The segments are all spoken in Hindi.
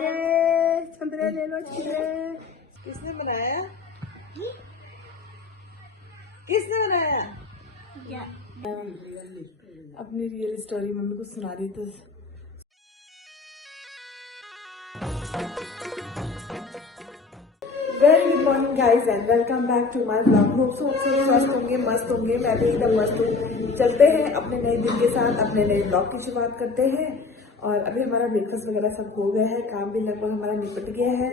संतरे संतरे ले लो संतरे। किसने बनाया? किसने बनाया? अपनी रियल स्टोरी मम्मी को सुना रही थी। Very good morning guys and welcome back to my blog. Hope so स्वस्थ होंगे, मस्त होंगे। मैं भी एकदम मस्त हूँ। चलते हैं अपने नए दिन के साथ, अपने नए ब्लॉग की शुरुआत करते हैं। और अभी हमारा ब्रेकफास्ट वगैरह सब हो गया है, काम भी लगभग हमारा निपट गया है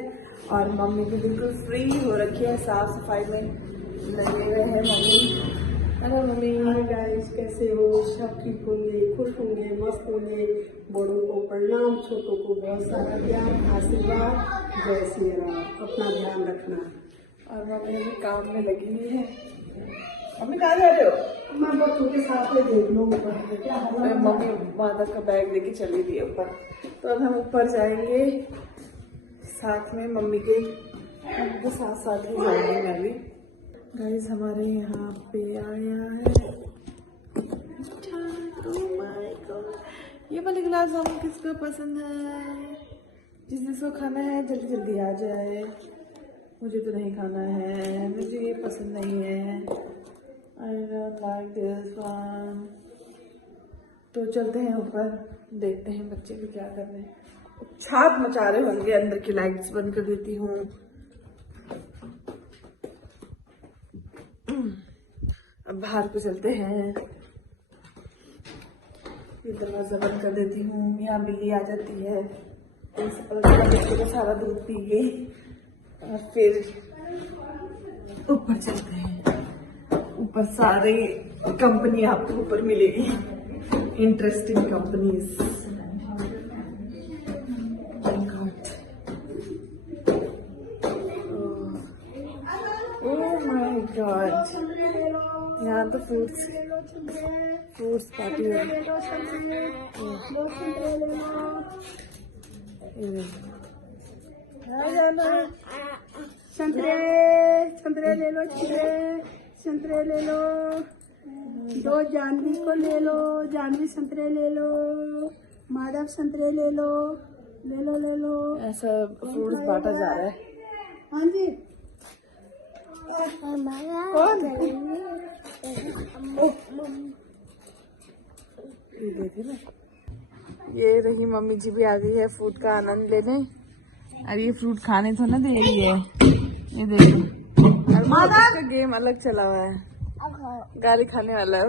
और मम्मी भी बिल्कुल फ्री हो रखी है, साफ सफाई में लगे हुए हैं mummy. Hello mummy. Hi guys, कैसे हो? सब ठीक होंगे, खुश होंगे, मस्त होंगे। बड़ों को प्रणाम, छोटों को बहुत सारा प्यार, आशीर्वाद। जय श्री राम। अपना ध्यान रखना। और मम्मी अभी काम में लगी हुई है। मम्मी कहाँ जा रहे हो? मैं बच्चों के साथ में देख लूँ क्या मम्मी माता का बैग लेके चली गई ऊपर, तो अब हम ऊपर जाएंगे साथ में मम्मी के साथ साथ ही जाएंगे। मैं भी गाइस हमारे यहाँ पे आया है। ये वाले गिलास हम किसको पसंद है? जिसको खाना है जल्दी जल्दी आ जाए। मुझे तो नहीं खाना है, मुझे ये पसंद नहीं है। I don't like this one। तो चलते हैं ऊपर, देखते हैं बच्चे भी क्या कर रहे हैं। छाप मचा रहे होंगे। अंदर की लाइट्स बंद कर देती हूँ। अब बाहर को चलते हैं। ये दरवाजा बंद कर देती हूँ। यहाँ बिल्ली आ जाती है तो इसे पता चला बच्चे को सारा दूध पी गई। और फिर ऊपर चलते हैं। ऊपर सारे कंपनी आपको ऊपर मिलेगी, interesting companies. Oh my God, यहाँ तो फ्रूट्स पार्टी है। संतरे संतरे ले लो संतरे संतरे ले लो। दो जानवी को ले लो, जानवी संतरे ले लो। माधव संतरे ले लो, ले लो ले लो। ऐसा फ्रूट्स बांटा जा रहा है। हाँ जी। कौन? ये देखिए ना, ये रही मम्मी जी भी आ गई है फ्रूट का आनंद लेने। और ये फ्रूट खाने तो ना दे रही है, ये देखो। और का गेम अलग चला हुआ है, गाली खाने वाला है।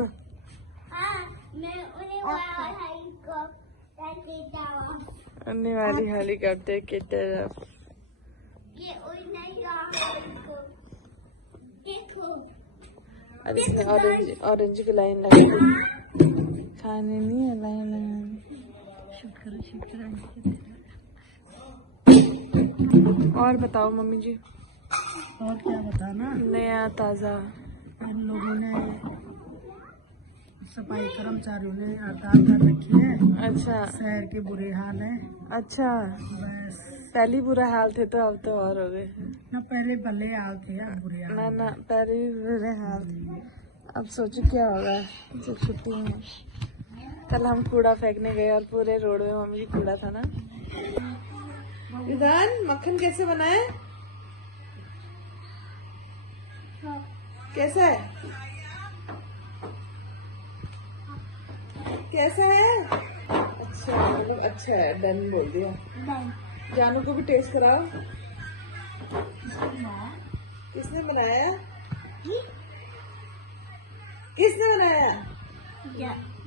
उड़ने वाली हेलीकॉप्टर की तरफ। इसने ऑरेंज की लाइन लगा दी। खाने नहीं है, लाइन लगाने। और बताओ मम्मी जी। और क्या बताना, नया ताजा। इन लोगों ने सफाई कर्मचारियों ने हड़ताल कर रखी है। अच्छा, शहर के बुरे हाल है। अच्छा, बस पहले बुरा हाल थे तो अब तो और हो गए न, पहले भले हाल थे, अब बुरे हाल। ना ना, पहले भी बुरे हाल। अब सोचो क्या होगा जब छुट्टी में। कल हम कूड़ा फेंकने गए और पूरे रोड में मम्मी जी कूड़ा था ना। विधान मक्खन कैसे बनाए? कैसा है? कैसा है? अच्छा, मतलब अच्छा है, डन बोल दिया। जानू को भी टेस्ट कराओ। किसने बनाया? किसने बनाया?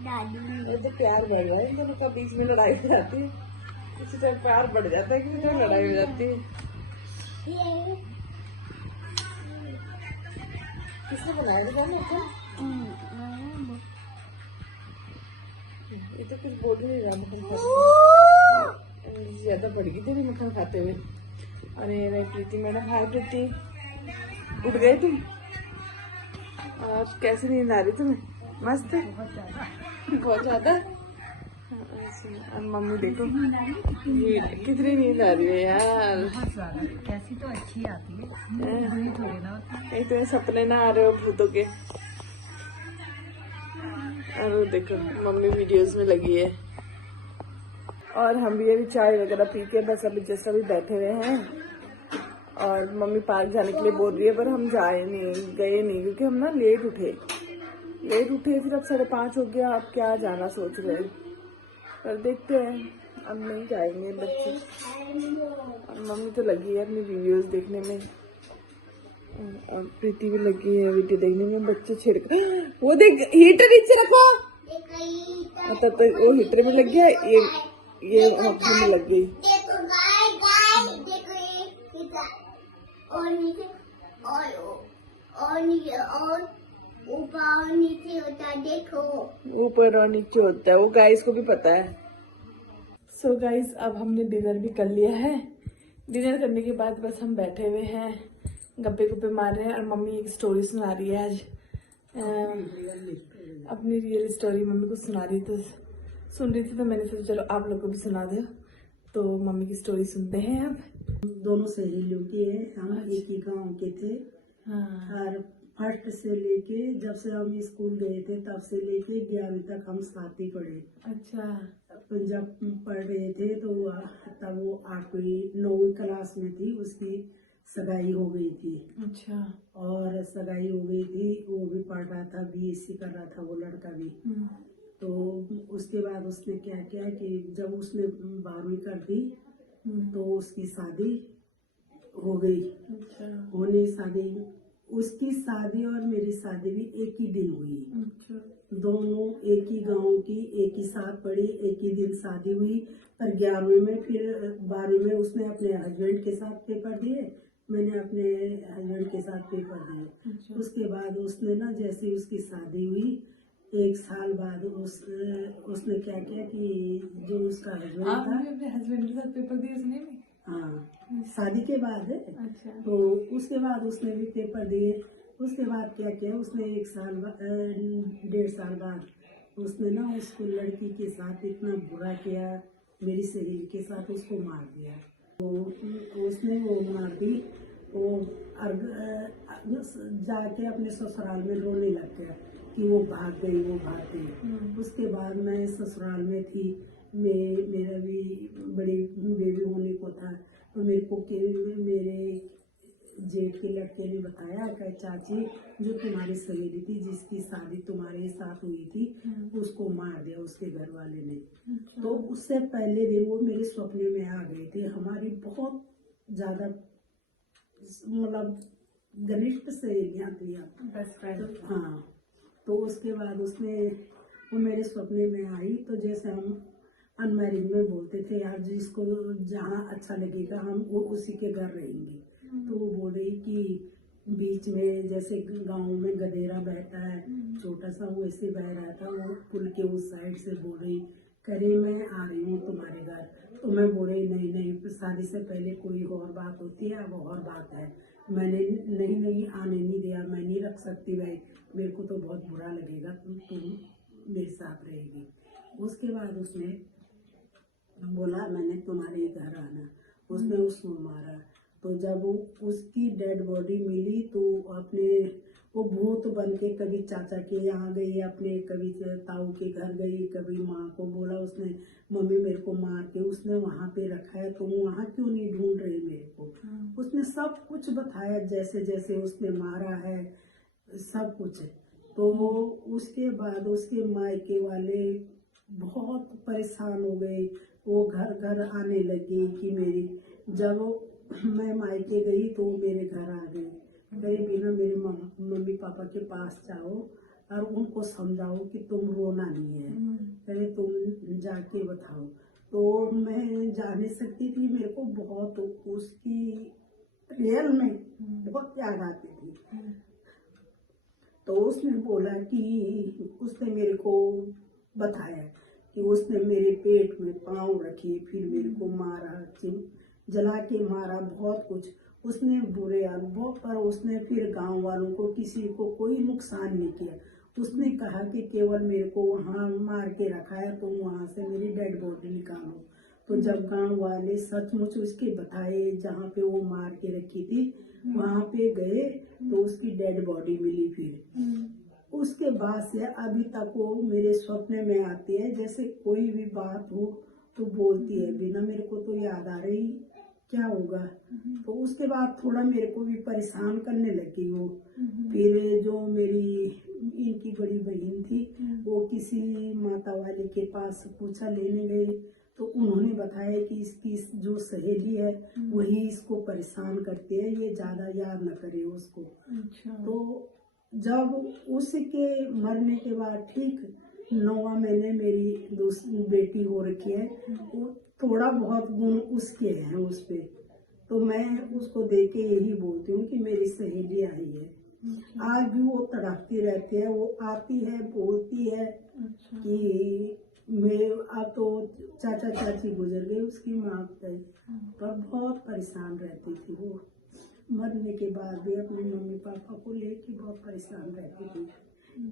दादी। तो प्यार बढ़ रहा है इन दोनों का, बीच में लड़ाई हो जाती है। किसी टाइम प्यार बढ़ जाता है, किसी टाइम लड़ाई हो जाती है। किसने बनाया था? ये तो कुछ बोल ही नहीं रहा। मक्खन खाते ज्यादा बढ़ गई तेरी मक्खन खाते हुए। अरे नहीं प्रीति मैडम, हाय प्रीति, उठ गए तुम? और कैसी नींद आ रही तुम्हें? मस्त है, बहुत ज्यादा। और मम्मी देखो कितनी नींद आ रही है यार। कैसी तो अच्छी आती है, कहीं तुम्हें सपने ना आ रहे हो भूतों के। और वो देखो मम्मी वीडियोस में लगी है। और हम भी अभी चाय वगैरह पी के बस अभी जैसे अभी बैठे हुए हैं। और मम्मी पार्क जाने के लिए बोल रही है, पर हम गए नहीं क्योंकि हम ना लेट उठे फिर अब 5:30 हो गया। अब क्या जाना सोच रहे हैं, पर देखते हैं, अब नहीं जाएंगे बच्चे। और मम्मी तो लगी है अपनी वीडियोस देखने में, और प्रीति भी लगी है वीडियो देखने में। बच्चे छेड़ वो देख, हीटर नीचे रखो, मतलब तो वो हीटर में लग गया, ये हाथ में लग गई। और ऊपर नीचे होता है, देखो ऊपर और नीचे होता है, वो गाइस को भी पता है। सो गाइस अब हमने डिनर भी कर लिया है। डिनर करने के बाद बस हम बैठे हुए हैं, गप्पे मार रहे हैं। और मम्मी एक स्टोरी सुना रही है आज, अपनी रियल स्टोरी मम्मी को सुना रही, तो सुन रही थी, तो मैंने सोचा चलो आप लोग को भी सुना दो। तो मम्मी की स्टोरी सुनते हैं अब। दोनों सहेलियों की है, हम एक ही गांव के थे। हाँ। और फर्स्ट से लेके जब से हम स्कूल गए थे तब से लेके 11वीं तक हम साथ ही पढ़े। अच्छा। जब पढ़ रहे थे तो तब वो 9वीं क्लास में थी, उसकी सगाई हो गई थी। अच्छा। और सगाई हो गई थी, वो भी पढ़ रहा था, BSc कर रहा था वो लड़का भी। तो उसके बाद उसने क्या किया कि जब उसने 12वीं कर दी तो उसकी शादी हो गई। अच्छा। उसकी शादी और मेरी शादी भी एक ही दिन हुई। अच्छा। दोनों एक ही गांव की, एक ही साथ पढ़ी, एक ही दिन शादी हुई। पर 11वीं में, फिर 12वीं में उसने अपने हस्बैंड के साथ पेपर दिए, मैंने अपने हस्बैंड के साथ पेपर दिए। अच्छा। उसके बाद उसने ना, जैसे उसकी शादी हुई 1 साल बाद उसने क्या किया कि जो उसका हस्बैंड था, अपने हस्बैंड के साथ पेपर दिए उसने भी? हाँ, शादी के बाद है। अच्छा। तो उसके बाद उसने भी पेपर दिए। उसके बाद क्या किया उसने, 1.5 साल बाद उसने ना उसको लड़की के साथ इतना बुरा किया, मेरी सहेली के साथ उसको मार दिया। तो उसने वो मार दी, वो जाके अपने ससुराल में रोने लग गया कि वो भाग गई। उसके बाद मैं ससुराल में थी, मेरा भी बड़ी बेबी होने को था। तो मेरे को मेरे जेठ के लड़के ने बताया कि चाची, जो तुम्हारी सहेली थी जिसकी शादी तुम्हारे साथ हुई थी, उसको मार दिया उसके घर वाले ने। अच्छा। तो उससे पहले दिन वो मेरे सपने में आ गए थे। हमारी बहुत ज्यादा मतलब घनिष्ठ सहेलियां थी, बेस्ट फ्रेंड। हाँ। तो उसके बाद वो मेरे सपने में आई। तो जैसे हम अनमैरिड में बोलते थे, यार जिसको जहाँ अच्छा लगेगा हम वो उसी के घर रहेंगे। तो वो बोल रही कि बीच में जैसे गांव में गदेरा बहता है छोटा सा, वो ऐसे बह रहा था, वो पुल के उस साइड से बोल रही, करे मैं आ रही हूँ तुम्हारे घर। तो मैं बोल रही नहीं, शादी से पहले कोई और बात होती है, अब और बात है। मैंने नहीं आने नहीं दिया, मैं नहीं रख सकती भाई, मेरे को तो बहुत बुरा लगेगा, तुम मेरे साथ रहेगी। उसके बाद उसने बोला मैंने तुम्हारे घर आना। उसने उसको मारा। तो जब उसकी डेड बॉडी मिली तो वो भूत बन के कभी चाचा के यहाँ गई, अपने कभी ताऊ के घर गई, कभी माँ को बोला उसने, मम्मी मेरे को मार के उसने वहाँ पे रखा है, तुम वहाँ क्यों नहीं ढूंढ रही मेरे को। उसने सब कुछ बताया, जैसे जैसे उसने मारा है सब कुछ। तो उसके बाद उसके मायके वाले बहुत परेशान हो गए। वो घर घर आने लगी कि जब मैं मायके गई तो वो मेरे घर आ गई, कहे बिना मेरे मम्मी पापा के पास जाओ और उनको समझाओ कि तुम रोना नहीं है, कहे तुम जाके बताओ। तो मैं जा नहीं सकती थी, मेरे को बहुत उसकी रियल में बहुत याद आती थी। तो उसने बोला कि उसने मेरे को बताया कि उसने मेरे पेट में पाँव रखे, फिर मेरे को मारा, जला के मारा, बहुत कुछ उसने बुरे अनुभव। पर उसने फिर गांव वालों को किसी को कोई नुकसान नहीं किया। उसने कहा कि केवल मेरे को वहाँ मार के रखा है, तो वहाँ से मेरी डेड बॉडी निकालो। तो जब गांव वाले सचमुच उसके बताए जहाँ पे वो मार के रखी थी वहाँ पे गए तो उसकी डेड बॉडी मिली। फिर उसके बाद से अभी तक वो मेरे सपने में आती है, जैसे कोई भी बात हो तो बोलती है बिना मेरे को तो याद आ रही क्या होगा। तो उसके बाद थोड़ा मेरे को भी परेशान करने लगी वो। फिर जो मेरी इनकी बड़ी बहन थी वो किसी माता वाले के पास पूछा लेने गए, तो उन्होंने बताया कि इसकी जो सहेली है वही इसको परेशान करती है, ये ज्यादा याद न करे उसको। अच्छा। तो जब उसके मरने के बाद ठीक 9वां महीने मेरी दूसरी बेटी हो रखी है, वो थोड़ा बहुत गुण उसके हैं उस पे, तो मैं उसको देख के यही बोलती हूँ कि मेरी सहेली आई है। आज भी वो तड़पती रहती है, वो आती है बोलती है अच्छा। कि मैं अब तो चाचा चाची गुजर गए, उसकी माँ पे, पर बहुत परेशान रहती थी वो। मरने के बाद भी अपने मम्मी पापा को लेके बहुत परेशान रहती थी।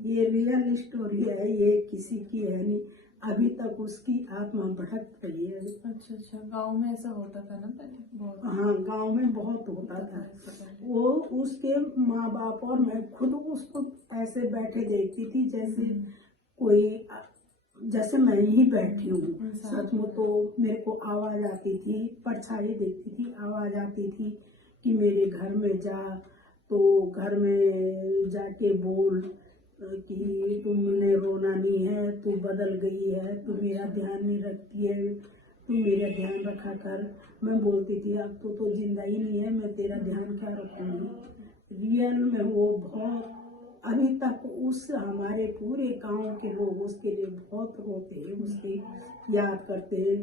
ये रियल स्टोरी है, ये किसी की है नहीं। अभी तक उसकी आत्मा भटक रही है। अच्छा अच्छा, गांव में ऐसा होता था ना पहले बहुत। हाँ, गांव में बहुत होता था। वो उसके माँ बाप और मैं खुद उसको ऐसे बैठे देखती थी जैसे कोई, जैसे मैं ही बैठी हूँ। सच में तो मेरे को आवाज आती थी, परछाई देखती थी, आवाज आती थी कि मेरे घर में जा, तो घर में जाके बोल कि तुमने रोना नहीं है, तू बदल गई है, तू मेरा ध्यान नहीं रखती है, तू मेरा ध्यान रखा कर। मैं बोलती थी अब तो जिंदा ही नहीं है, मैं तेरा ध्यान क्या रखूंगी। रियल में वो बहुत, अभी तक उस हमारे पूरे गांव के लोग उसके लिए बहुत रोते हैं, उसकी याद करते हैं।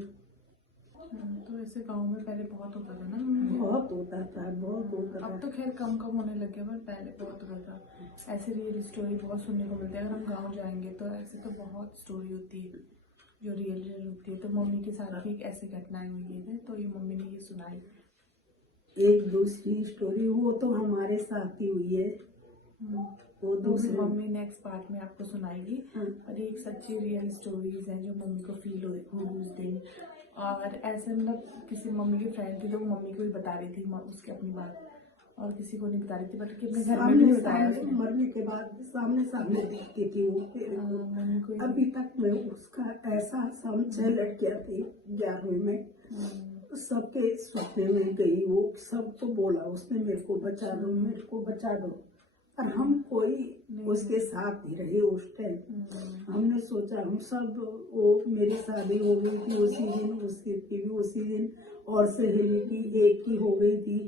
तो ऐसे गांव में पहले बहुत होता था ना। बहुत होता था, बहुत होता अब था। तो खैर कम कम होने लग गया, पर पहले बहुत होता था। ऐसे रियल स्टोरी बहुत सुनने को मिलती है। अगर हम गांव जाएंगे तो ऐसे तो बहुत स्टोरी होती है जो रियल होती है। तो मम्मी के साथ भी ऐसी घटनाएं हुई है, तो ये मम्मी ने ये सुनाई। एक दूसरी स्टोरी वो तो हमारे साथ ही हुई है, वो वो भी दूसरे। मम्मी नेक्स्ट पार्ट में आपको सुनाएगी। हाँ। और ये एक सच्ची रियल स्टोरीज हैं जो मम्मी को फील हुई उस दिन। और ऐसे मतलब किसी मम्मी की फ्रेंड थी तो वो मम्मी को भी बता रही थी उसकी अपनी बात, और किसी को नहीं बता रही थी, बट अपने घर में भी नहीं बताया उसने। मरने के बाद सामने सामने देखती थी वो मेरे को। मम्मी को अभी तक मैं उसका ऐसा समझ लड़कियां थी 11वीं में, सबके सपने में गई, वो सबको बोला उसने मेरे को बचा दो, मेरे को बचा दो, और हम कोई उसके साथ नहीं रहे उस टाइम। हमने सोचा हम सब, वो मेरी शादी हो गई थी उसी दिन, उसकी भी उसी दिन, और सहेली की एक की हो गई थी,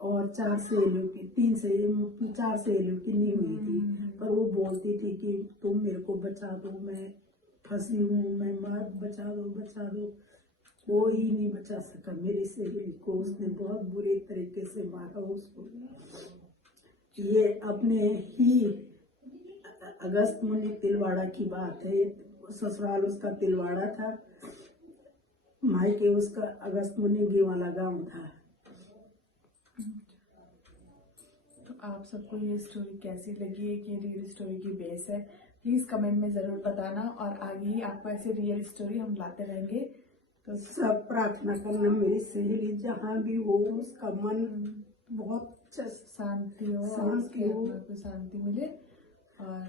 और 4 सहेलियों की, 4 सहेलियों की नहीं हुई थी। पर वो बोलती थी कि तुम मेरे को बचा दो, मैं फंसी हूँ, मैं मार, बचा दो बचा दो। कोई नहीं बचा सका मेरी सहेली को, उसने बहुत बुरे तरीके से मारा उसको। ये अपने ही अगस्त मुनि तिलवाड़ा की बात है। ससुराल उसका तिलवाड़ा था, मायके उसका अगस्त मुनि वाला गांव था। तो आप सबको ये स्टोरी कैसी लगी है कि रियल स्टोरी की बेस है, प्लीज कमेंट में जरूर बताना। और आगे ही आपको ऐसे रियल स्टोरी हम लाते रहेंगे। तो सब प्रार्थना करना मेरी सहेली जहाँ भी हो उसका मन बहुत शांति हो, शांति हो, आत्मा को शांति मिले,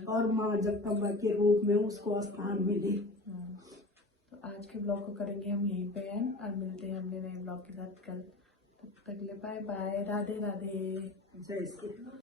और माँ जगदम्बा के रूप में उसको स्थान मिले। तो आज के ब्लॉग को करेंगे हम यहीं पे एंड, और मिलते हैं अपने नए ब्लॉग के साथ कल। तब तक के लिए बाय बाय, राधे राधे, जय श्री राम।